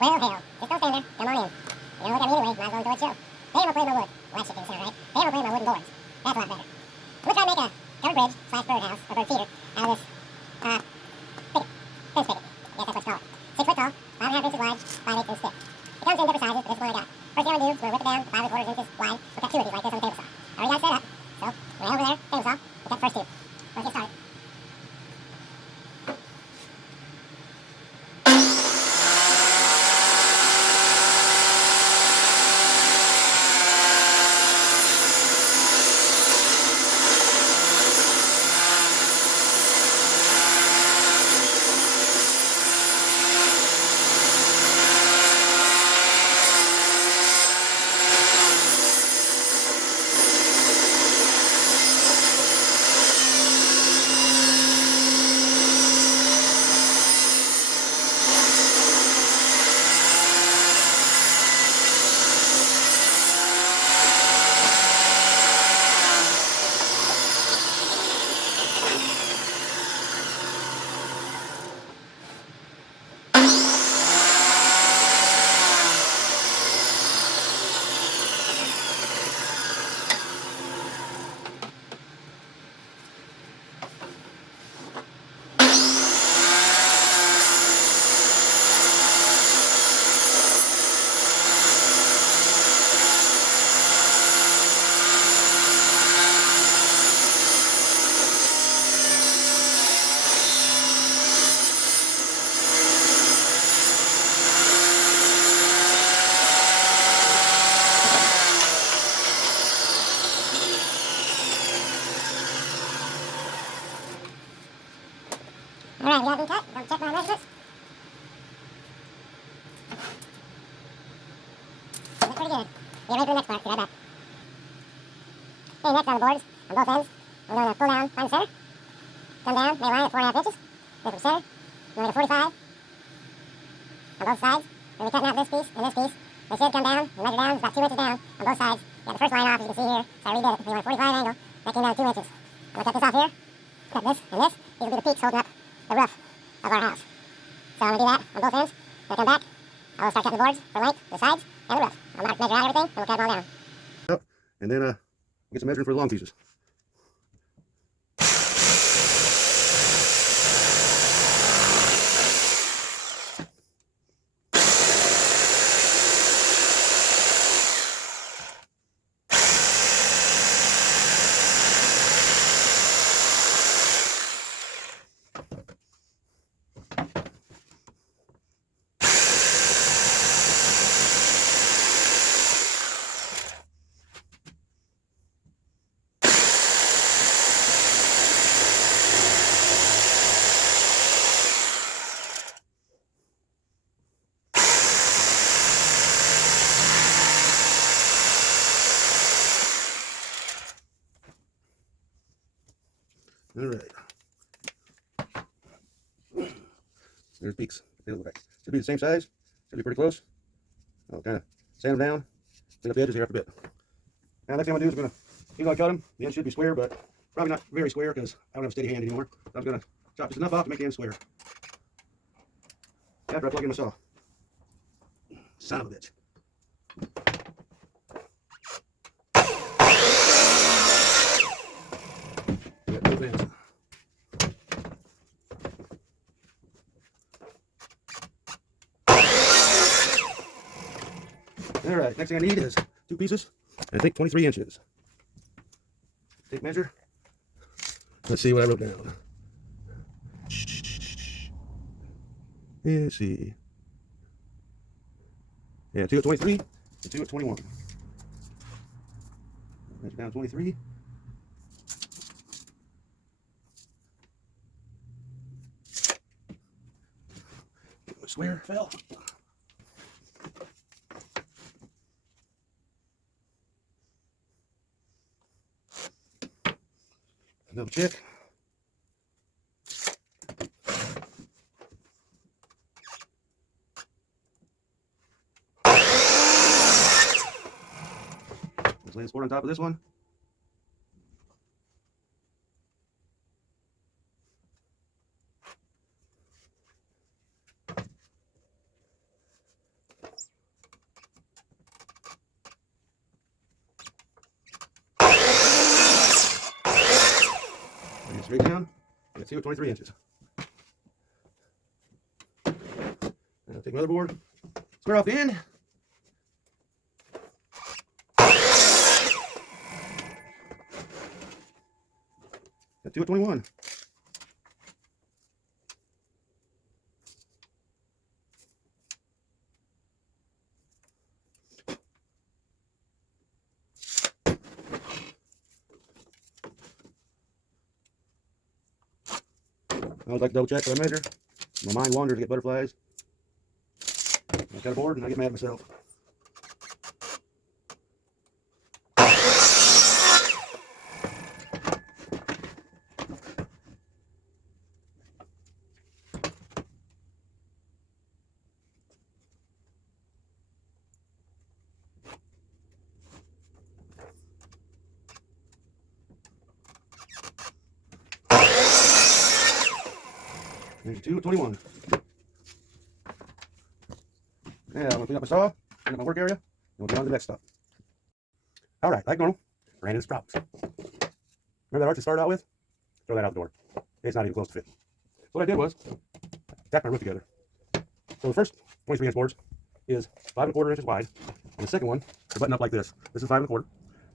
Well, hell, just don't stand there. Come on in. You're gonna look at me anyway. Might as well enjoy the show. Today we're playing my wood. Well, that shit didn't sound right. Today we're playing my wooden boards. That's a lot better. We're trying to make a covered bridge slash birdhouse or bird feeder out of this picket. Fence picket. I guess that's what you call it. 6 foot tall, 5.5 inches wide, 5/8 inches thick. It comes in different sizes, but this is what I got. First thing I'm gonna do is we're gonna rip it down to 5 3/4 inches wide. We've got 2 of these like this on the table saw. I already got it set up. So we're over there, table saw. We've got the first 2. Let's get started. Alright, we got them cut. Don't check my measurements. Looks pretty good. Get ready for the next part. Be right back. Okay, next on the boards, on both ends, we're going to pull down, find the center, come down, make a line at 4.5 inches, go from center, we're going to 45 on both sides. We're going to be cutting out this piece and this piece. They should come down, we measure down, it's about 2 inches down on both sides. You got the first line off, as you can see here, so I redid it. We went 45 angle, that came down 2 inches. I'm going to cut this off here, cut this and this. These will be the peaks holding up the roof of our house. So I'm going to do that on both ends. When I come back, I will start cutting the boards for length, the sides, and the roof. I'll measure out everything, and we'll cut them all down. Up, and then get some measuring for the long pieces. All right. There's peaks. They look like should be the same size. Should be pretty close. I'll kind of sand them down, clean up the edges here after a bit. Now, next thing I'm gonna do is I'm gonna, even though I cut them, the end should be square, but probably not very square because I don't have a steady hand anymore. So I'm gonna chop just enough off to make the end square. After I plug in my saw. Son of a bitch. Got both ends. All right, next thing I need is 2 pieces. I think 23 inches. Tape measure. Let's see what I wrote down. Let's see. Yeah, 2 at 23 and 2 at 21. Measure down 23. My square fell. Double check. Let's lay the sport on top of this one. straight down. Got 2 at 23 inches. And I'll take my other board, square off the end. Got 2 at 21. I always like to double check what I measure. My mind wanders to get butterflies. I got a board and I get mad at myself. There's 2 at 21. Now I'm going to clean up my saw, clean up my work area, and we'll get on to the next stuff. All right, like normal, ran into problems. Remember that arch I started out with? Throw that out the door. It's not even close to fit. So what I did was, tack my roof together. So the first 23 inch boards is 5 1/4 inches wide, and the second one, they're buttoned up like this. This is 5 1/4,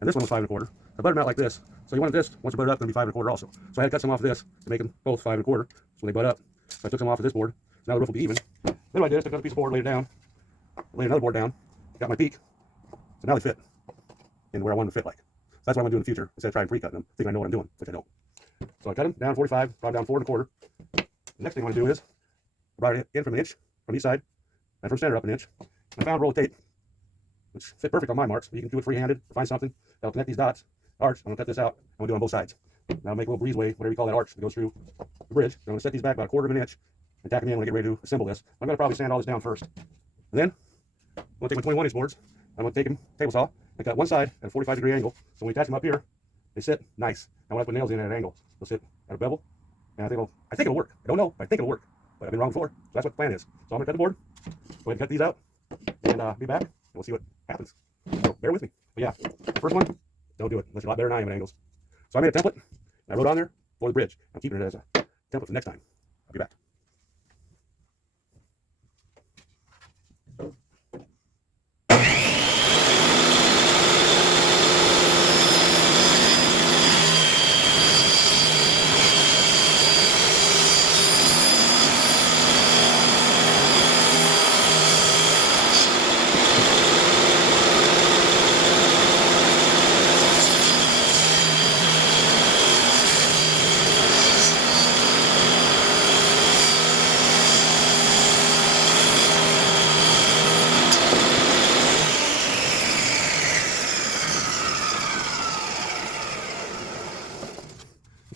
and this one was 5 1/4. I buttoned them out like this. So you wanted this, once you butt it up, it's going to be 5 1/4 also. So I had to cut some off of this to make them both 5 1/4, so they butt up. So I took some off of this board. So now the roof will be even. Then what I did is took another piece of board, laid it down, laid another board down, got my peak. So now they fit in where I want them to fit like. So that's what I'm going to do in the future, instead of trying pre-cutting them, thinking I know what I'm doing, which I don't. So I cut them down 45, brought them down 4 1/4. The next thing I want to do is, I brought it in from an inch, from each side, and from center up an inch. And I found a roll of tape, which fit perfect on my marks, but you can do it free-handed, find something that'll connect these dots. Arch, I'm going to cut this out, I'm going to do it on both sides. Now I'll make a little breezeway, whatever you call that arch that goes through the bridge. I'm going to set these back about 1/4 of an inch and tack them in when I get ready to assemble this. I'm going to probably sand all this down first. And then, I'm going to take my 21 inch boards, I'm going to take them, table saw, and cut one side at a 45-degree angle. So when we attach them up here, they sit nice. And when I put nails in at an angle, they'll sit at a bevel. And I think it'll work. I don't know, but I think it'll work. But I've been wrong before. So that's what the plan is. So I'm going to cut the board, go ahead and cut these out, and be back, and we'll see what happens. So bear with me. But yeah, the first one, don't do it unless you're a lot better than I am at angles. So I made a template, and I wrote on there for the bridge. I'm keeping it as a template for next time. I'll be back.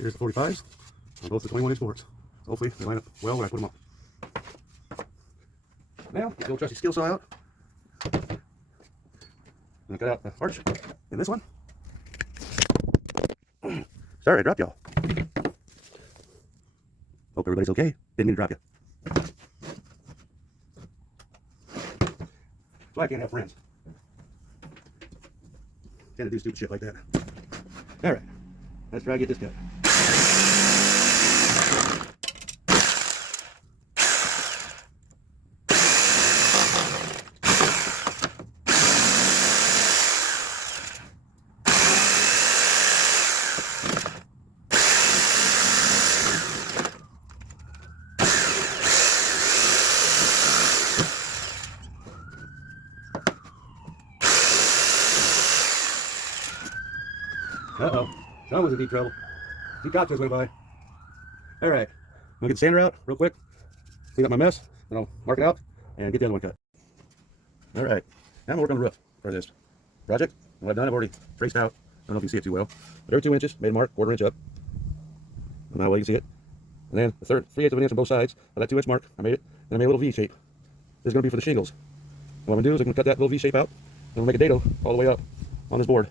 Here's the 45s on both the 21 inch boards. Hopefully they line up well when I put them up. Now, get the old trusty skill saw out. And I cut out the arch in this one. Sorry I dropped y'all. Hope everybody's okay. Didn't mean to drop you. So I can't have friends. Tend to do stupid shit like that. Alright, let's try to get this cut. Uh-oh, someone's in deep trouble. Two cops just went by. All right, I'm gonna get the sander out real quick, clean up my mess, then I'll mark it out and get the other one cut. All right, now I'm gonna work on the roof for this project. What I've done, I've already traced out. I don't know if you can see it too well, but every 2 inches, made a mark, 1/4 inch up. And now you can see it. And then the 3/8 of an inch on both sides of that 2 inch mark, I made it. Then I made a little V shape. This is gonna be for the shingles. And what I'm gonna do is I'm gonna cut that little V shape out, and we'll make a dado all the way up on this board,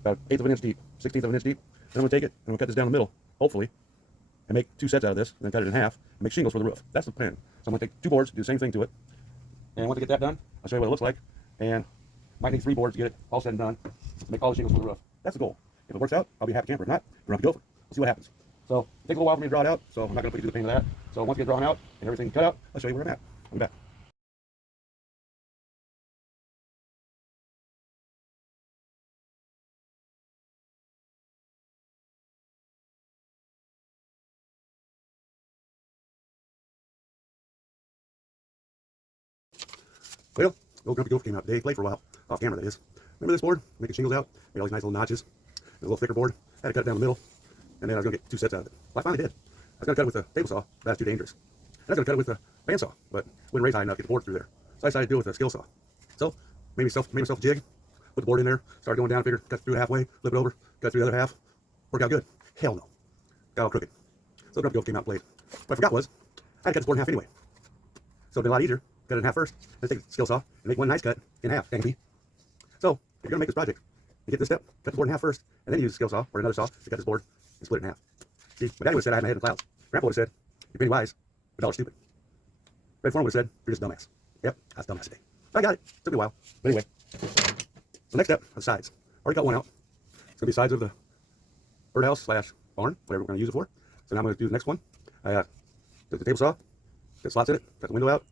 about 1/8 of an inch deep, 1/16 of an inch deep. Then I'm gonna take it and we'll cut this down the middle, hopefully, and make 2 sets out of this, and then cut it in half and make shingles for the roof. That's the plan. So I'm gonna take 2 boards, do the same thing to it, and once I get that done, I'll show you what it looks like. And might need 3 boards to get it all said and done, make all the shingles for the roof. That's the goal. If it works out, I'll be a happy camper. If not, grumpy gopher. We'll see what happens. So it takes a little while for me to draw it out, so I'm not going to put you through the pain of that. So once you get drawn out and everything cut out, I'll show you where I'm at. I'll be back. Well, old Grumpy Gopher came out today, played for a while, off camera that is. Remember this board? Making shingles out, made all these nice little notches. A little thicker board. I had to cut it down the middle, and then I was going to get 2 sets out of it. Well, I finally did. I was going to cut it with a table saw, but that's too dangerous. And I was going to cut it with a bandsaw, but wouldn't raise high enough to get the board through there. So I decided to do it with a skill saw. So made myself a jig, put the board in there, started going down, figured cut through it halfway, flip it over, cut through the other half. Worked out good. Hell no. Got all crooked. So the Grumpy Gopher came out and played. What I forgot was, I had to cut this board in half anyway. So it'd be a lot easier. Cut it in half first, then take the skill saw and make one nice cut in half. Dang. So if you're going to make this project, you get this step, cut the board in half first, and then use a skill saw or another saw to cut this board and split it in half. See, my daddy would have said I had my head in the clouds. Grandpa would have said, you're penny wise, but dollar stupid. Red Foreman would have said, you're just a dumbass. Yep, I was a dumbass today. I got it. Took me a while. But anyway, the next step are the sides. Already got one out. It's going to be sides of the birdhouse / barn, whatever we're going to use it for. So now I'm going to do the next one. I took the table saw, got slots in it, cut the window out,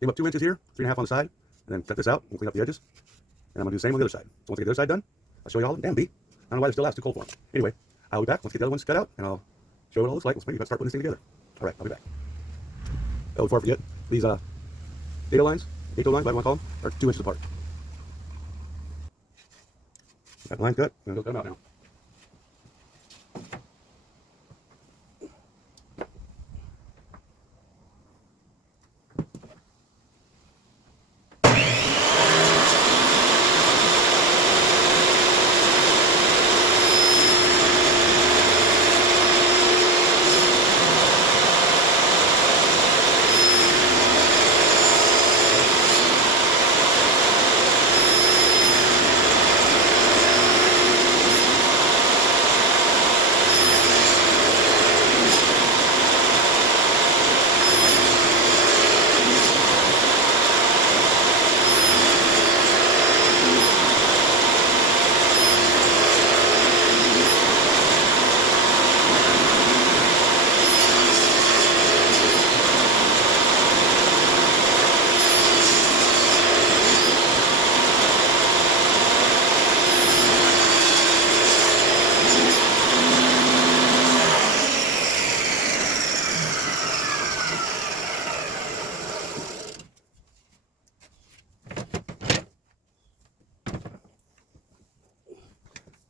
came up 2 inches here, 3.5 on the side, and then cut this out and clean up the edges. And I'm going to do the same on the other side. So once I get the other side done, I'll show you all of them. Damn, B. I don't know why they're still out. It's too cold for them. Anyway, I'll be back once I get the other ones cut out, and I'll show you what it looks like. Let's maybe start putting this thing together. All right, I'll be back. Oh, before I forget, these dado lines, whatever you want to call them, are 2 inches apart. Got the line cut. I'm going to cut them out now.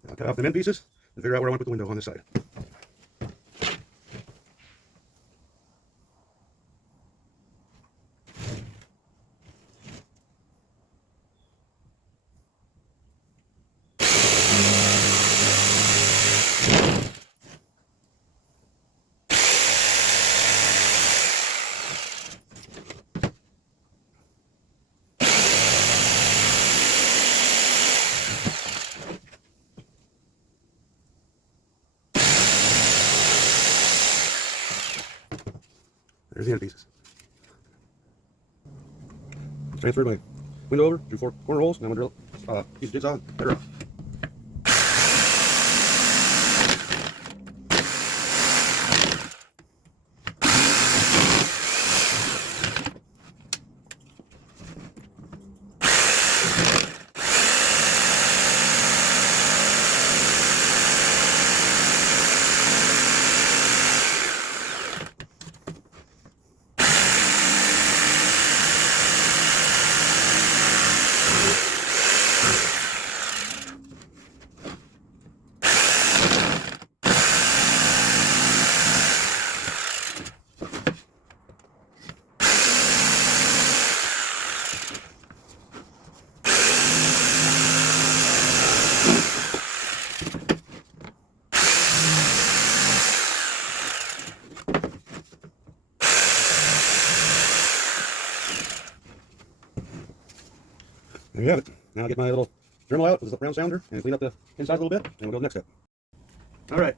I'll cut off the end pieces and figure out where I want to put the window on this side. There's the end pieces. Transferred my window over, do 4 corner holes, and I'm going to drill a piece of jigsaw and cut her off. There you have it. Now I'll get my little Dremel out with this round sounder and clean up the inside a little bit, and we'll go to the next step. All right,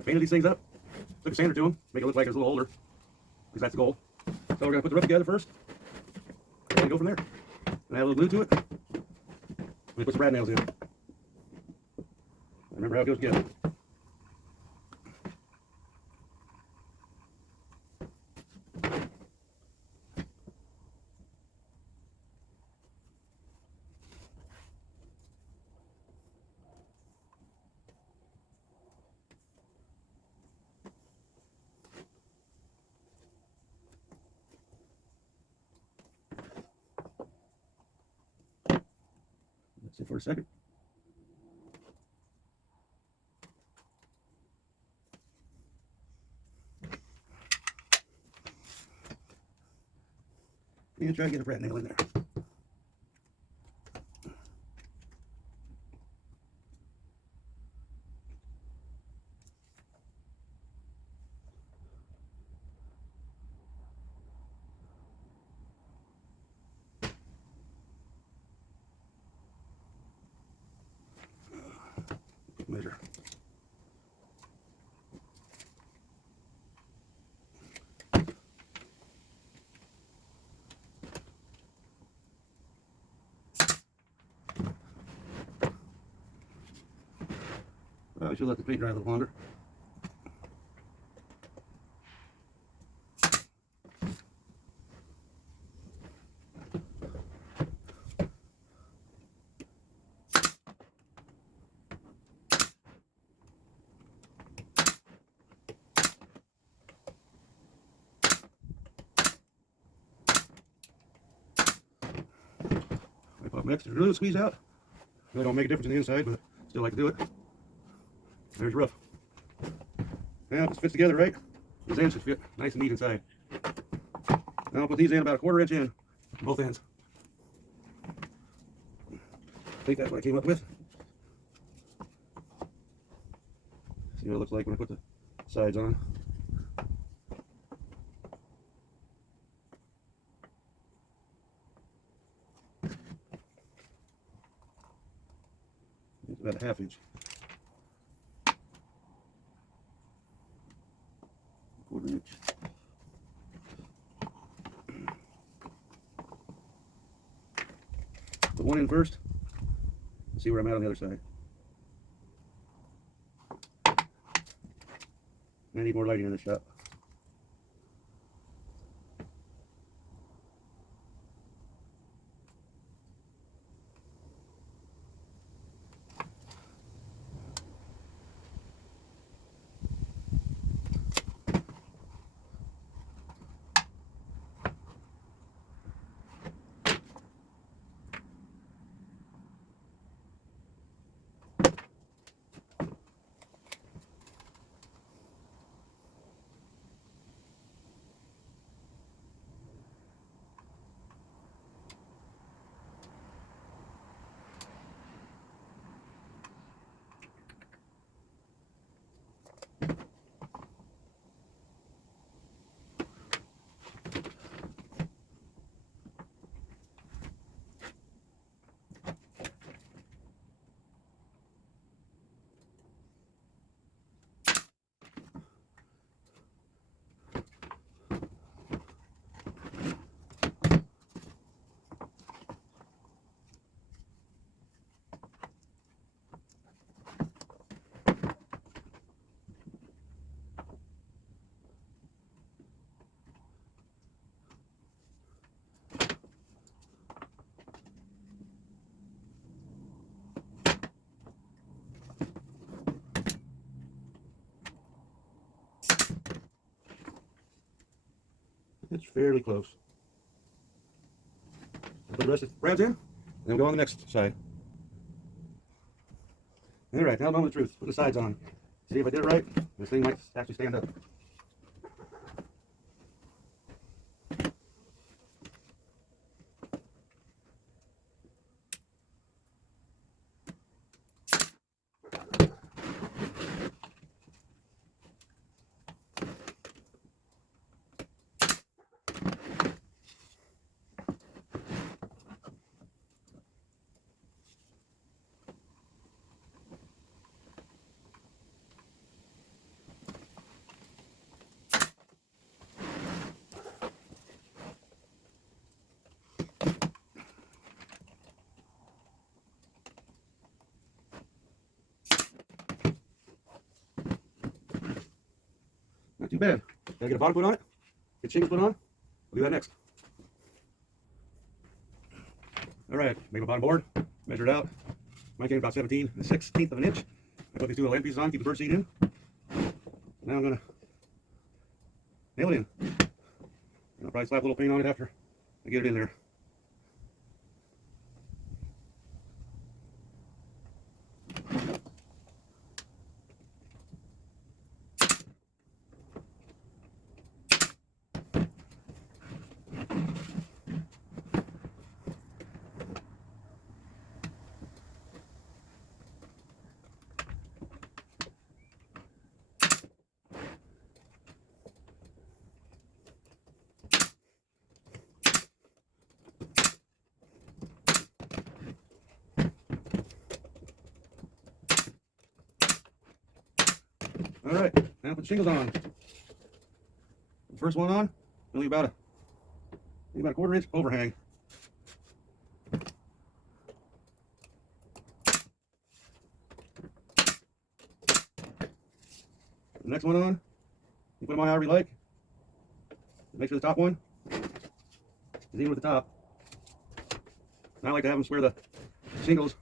I painted these things up, took a sander to them, make it look like it's a little older, because that's the goal. So we're going to put the roof together first, and go from there. And add a little glue to it, and put some brad nails in. Remember how it goes together. Sit for a second. And try to get a rat nail in there. Measure. I should let the paint dry a little longer. I pop mix. There's a little squeeze out. Really don't make a difference in the inside, but still like to do it. There's rough. Now if this fits together right, these ends should fit nice and neat inside. Now I'll put these in about a 1/4 inch in, both ends. I think that's what I came up with. See what it looks like when I put the sides on. It's about a 1/2 inch. 1/4 inch. Put one in first. See where I'm at on the other side. I need more lighting in this shop. It's fairly close. Put the rest of the brads in, and then we'll go on the next side. Alright, now the moment of truth. Put the sides on. See if I did it right. This thing might actually stand up. Not too bad. Gotta get a bottom put on it. Get shingles put on. We'll do that next. Alright, make a bottom board. Measure it out. Mine came about 17/16 of an inch. I put these two little end pieces on, keep the bird seat in. Now I'm gonna nail it in. And I'll probably slap a little paint on it after I get it in there. All right, now put the shingles on. The first one on, we'll leave about a 1/4 inch overhang. The next one on, you put them on however you like. Make sure the top one is even with the top. And I like to have them where the shingles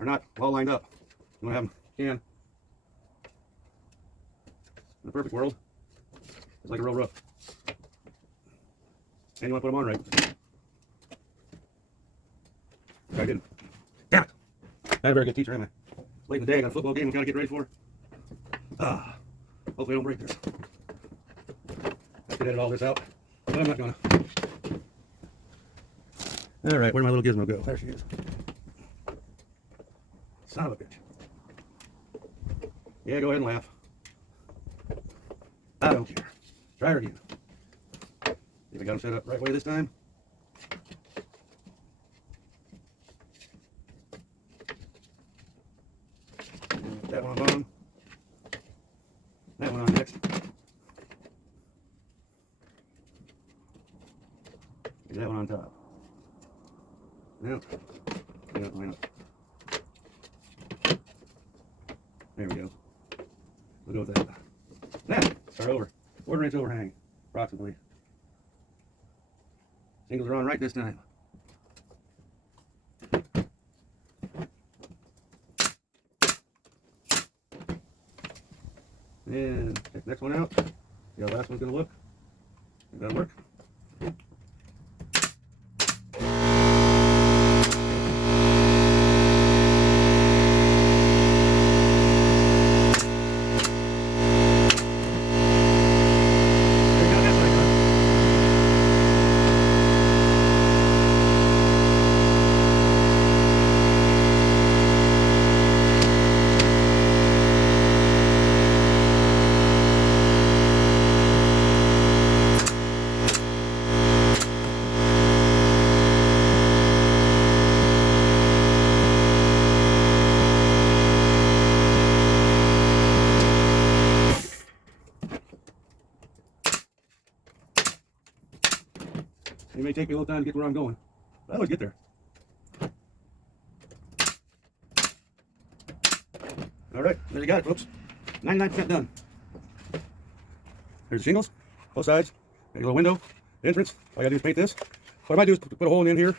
are not all lined up. You want to have them can. In a perfect world, it's like a real roof. And you want to put them on right. I didn't. Damn it! Not a very good teacher, am I? It's late in the day, I got a football game we gotta get ready for. Hopefully I don't break this. I could edit all this out, but I'm not gonna. All right, where'd my little gizmo go? There she is. Son of a bitch. Yeah, go ahead and laugh. I don't care. Try her again. See if I got them set up right way this time. That one on bottom. That one on next. And that one on top. Now, line up. There we go. We'll go with that. Now, start over. 1/4 inch overhang, approximately. Shingles are on right this time. And check the next one out. See how the last one's gonna look. Think that'll work. It may take me a little time to get to where I'm going, but I always get there. All right, there you got it, folks. 99% done. There's the shingles, both sides. Got a little window, entrance. All I gotta do is paint this. What I might do is put a hole in here, and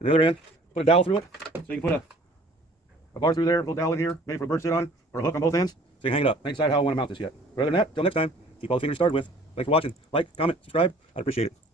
the other end, put a dowel through it, so you can put a bar through there, a little dowel in here, maybe for a bird to sit on, or a hook on both ends, so you can hang it up. I ain't decided how I want to mount this yet. But other than that, till next time, keep all the fingers started with. Thanks for watching. Like, comment, subscribe. I'd appreciate it.